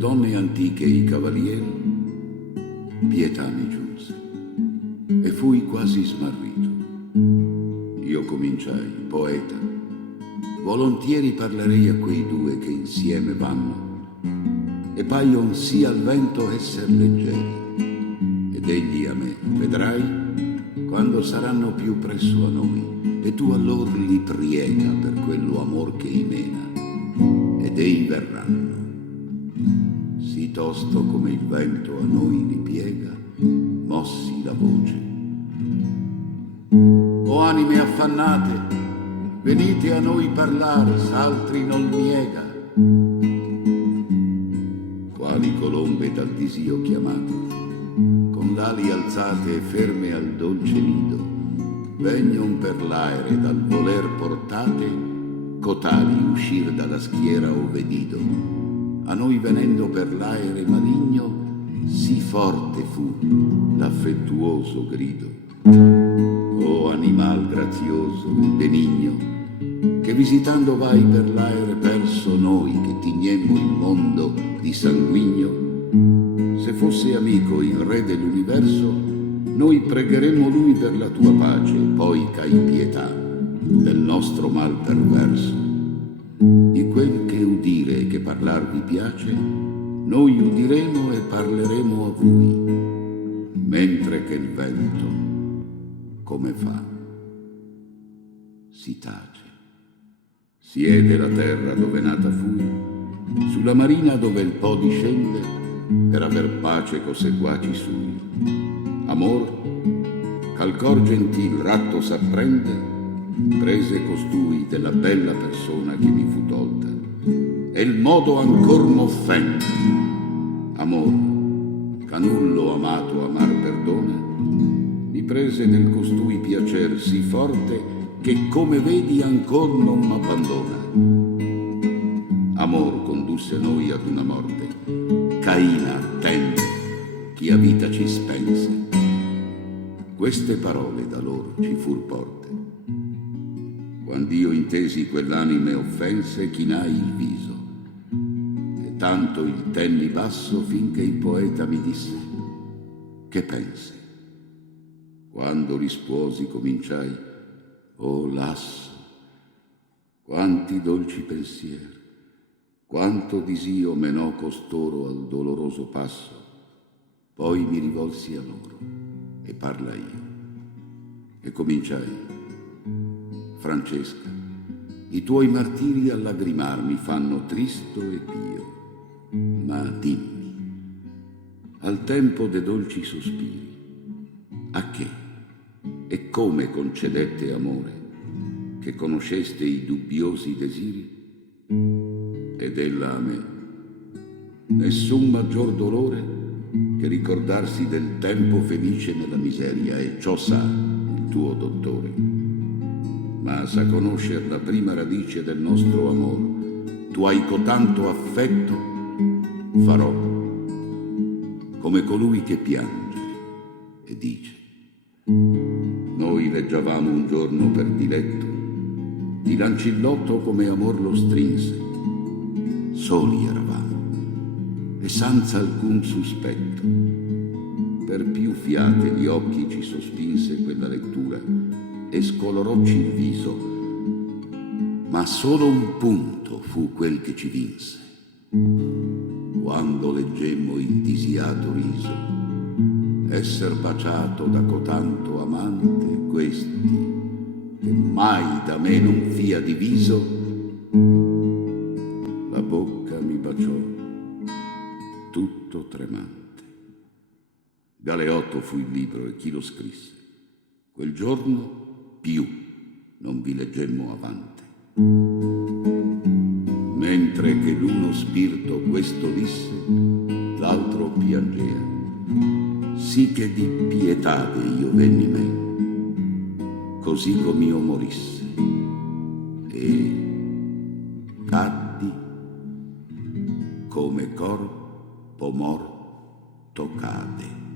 donne antiche e i cavalieri, pietà mi giunse e fui quasi smarrito. Io cominciai, poeta, volontieri parlerei a quei due che insieme vanno e paion sì al vento esser leggeri, ed egli a me, vedrai, quando saranno più presso a noi, e tu allor li priega per quello amor che imena, ed ei verranno. Sì tosto come il vento a noi li piega, mossi la voce. O anime affannate, venite a noi parlar, s'altri non niega. Quali colombe dal disio chiamate, con l'ali alzate e ferme al dolce nido, vegnon per l'aere dal voler portate, cotali uscir dalla schiera ove nido. A noi venendo per l'aere maligno, sì forte fu l'affettuoso grido. O animal grazioso e benigno, che visitando vai per l'aere perso noi che tignemmo il mondo di sanguigno, se fosse amico il re dell'universo, noi pregheremmo lui per la tua pace, poi c'hai pietà del nostro mal perverso. Di quel che udire e che parlar vi piace, noi udiremo e parleremo a voi, mentre che il vento, come fa, si tace. Siede la terra dove nata fui, sulla marina dove il Po discende, per aver pace co seguaci sui. Amor, ch'al cor gentil ratto s'apprende, prese costui della bella persona che mi fu tolta, e il modo ancor m'offende. Amor, ch'a nullo amato amar perdona, mi prese del costui piacer sì forte che come vedi ancor non m'abbandona. Amor condusse noi ad una morte, Caina tenne chi a vita ci spense. Queste parole da loro ci fur porte. Quand'io intesi quell'anime offense, chinai il viso, e tanto il tenni basso finché il poeta mi disse: che pensi? Quando risposi cominciai: oh lasso, quanti dolci pensieri, quanto disio menò costoro al doloroso passo. Poi mi rivolsi a loro e parlai e cominciai: Francesca, i tuoi martiri a lagrimar mi fanno tristo e pio, ma dimmi, al tempo de dolci sospiri, a che e come concedette amore, che conosceste i dubbiosi desiri? Ed ella a me: nessun maggior dolore che ricordarsi del tempo felice nella miseria, e ciò sa il tuo dottore. Ma sa conoscer la prima radice del nostro amor, tu hai cotanto affetto, farò come colui che piange e dice: noi leggiavamo un giorno per diletto, di Lancillotto come amor lo strinse. Soli eravamo e senza alcun sospetto. Per più fiate gli occhi ci sospinse quella lettura e scolorocci il viso, ma solo un punto fu quel che ci vinse. Quando leggemmo il disiato riso, esser baciato da cotanto amante, questi, che mai da me non fia diviso, la bocca mi baciò, tutto tremante. Galeotto fu il libro e chi lo scrisse. Quel giorno più non vi leggemmo avanti. Mentre che l'uno spirito questo disse, l'altro piangea, sì che di pietade io venni me, così com'io morisse, e caddi come corpo morto cade.